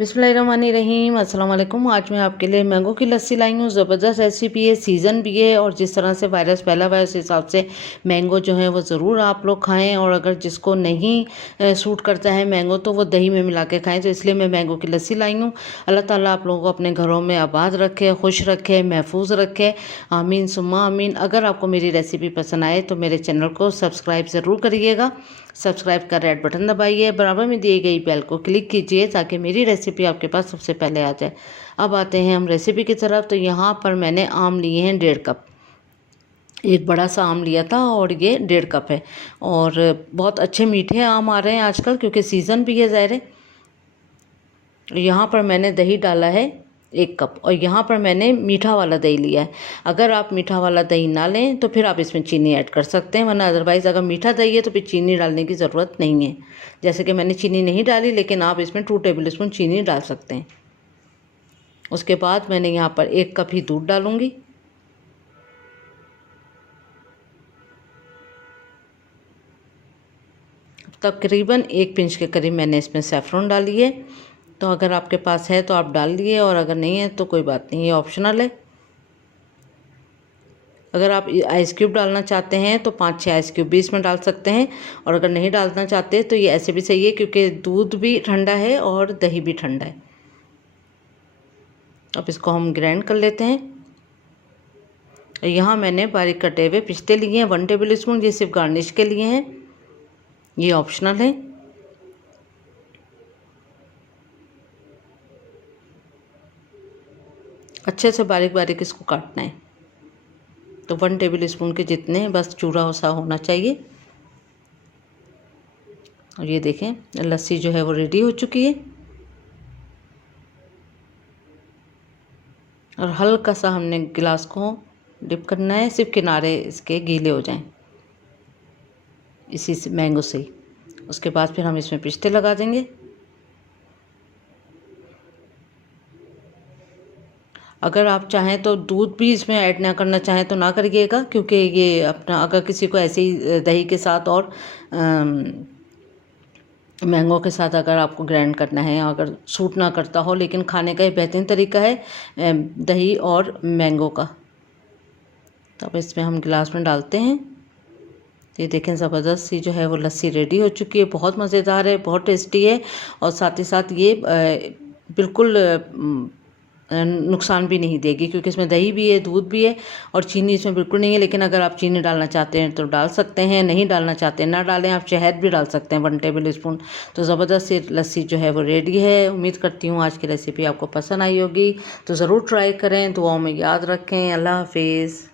बिस्मिल्लाहिर्रहमानिर्रहीम अस्सलाम वालेकुम। आज मैं आपके लिए मैंगो की लस्सी लाई हूँ। ज़बरदस्त रेसिपी है, सीज़न भी है और जिस तरह से वायरस फैला हुआ है उस हिसाब से मैंगो जो है वो ज़रूर आप लोग खाएं। और अगर जिसको नहीं सूट करता है मैंगो तो वो दही में मिला के खाएँ। तो इसलिए मैं मैंगो की लस्सी लाई हूँ। अल्लाह ताला आप लोगों को अपने घरों में आबाद रखे, खुश रखे, महफूज रखे, आमीन सुम्मा आमीन। अगर आपको मेरी रेसिपी पसंद आए तो मेरे चैनल को सब्सक्राइब ज़रूर करिएगा। सब्सक्राइब का रेड बटन दबाइए, बराबर में दी गई बेल को क्लिक कीजिए ताकि मेरी रेसिपी आपके पास सबसे पहले आ जाए। अब आते हैं हम रेसिपी की तरफ। तो यहाँ पर मैंने आम लिए हैं 1.5 कप। एक बड़ा सा आम लिया था और ये 1.5 कप है। और बहुत अच्छे मीठे आम आ रहे हैं आजकल क्योंकि सीज़न भी है ज़ाहिर है। यहाँ पर मैंने दही डाला है 1 कप और यहाँ पर मैंने मीठा वाला दही लिया है। अगर आप मीठा वाला दही ना लें तो फिर आप इसमें चीनी ऐड कर सकते हैं, वरना अदरवाइज़ अगर मीठा दही है तो फिर चीनी डालने की ज़रूरत नहीं है। जैसे कि मैंने चीनी नहीं डाली, लेकिन आप इसमें 2 टेबल स्पून चीनी डाल सकते हैं। उसके बाद मैंने यहाँ पर 1 कप ही दूध डालूँगी। तकरीबन 1 पिंच के करीब मैंने इसमें सैफ़रॉन डाली है। तो अगर आपके पास है तो आप डाल लिए और अगर नहीं है तो कोई बात नहीं, ये ऑप्शनल है। अगर आप आइस क्यूब डालना चाहते हैं तो 5-6 आइस क्यूब भी इसमें डाल सकते हैं। और अगर नहीं डालना चाहते तो ये ऐसे भी सही है क्योंकि दूध भी ठंडा है और दही भी ठंडा है। अब इसको हम ग्राइंड कर लेते हैं। यहाँ मैंने बारीक कटे हुए पिस्ते लिए हैं 1 टेबल स्पून। ये सिर्फ गार्निश के लिए हैं, ये ऑप्शनल है। अच्छे से बारीक बारीक इसको काटना है। तो 1 टेबल स्पून के जितने बस चूरा सा होना चाहिए। और ये देखें लस्सी जो है वो रेडी हो चुकी है। और हल्का सा हमने गिलास को डिप करना है, सिर्फ किनारे इसके गीले हो जाएं इसी से मैंगो से ही। उसके बाद फिर हम इसमें पिस्ते लगा देंगे। अगर आप चाहें तो दूध भी इसमें ऐड ना करना चाहें तो ना करिएगा, क्योंकि ये अपना अगर किसी को ऐसे ही दही के साथ और मैंगो के साथ अगर आपको ग्राइंड करना है, अगर सूट ना करता हो, लेकिन खाने का एक बेहतरीन तरीका है दही और मैंगो का। तो अब इसमें हम गिलास में डालते हैं। ये देखें ज़बरदस्त सी जो है वो लस्सी रेडी हो चुकी है। बहुत मज़ेदार है, बहुत टेस्टी है और साथ ही साथ ये बिल्कुल नुकसान भी नहीं देगी क्योंकि इसमें दही भी है, दूध भी है और चीनी इसमें बिल्कुल नहीं है। लेकिन अगर आप चीनी डालना चाहते हैं तो डाल सकते हैं, नहीं डालना चाहते हैं ना डालें। आप शहद भी डाल सकते हैं 1 टेबल स्पून। तो ज़बरदस्त सी लस्सी जो है वो रेडी है। उम्मीद करती हूँ आज की रेसिपी आपको पसंद आई होगी। तो ज़रूर ट्राई करें, दुआओं में याद रखें। अल्लाह हाफिज़।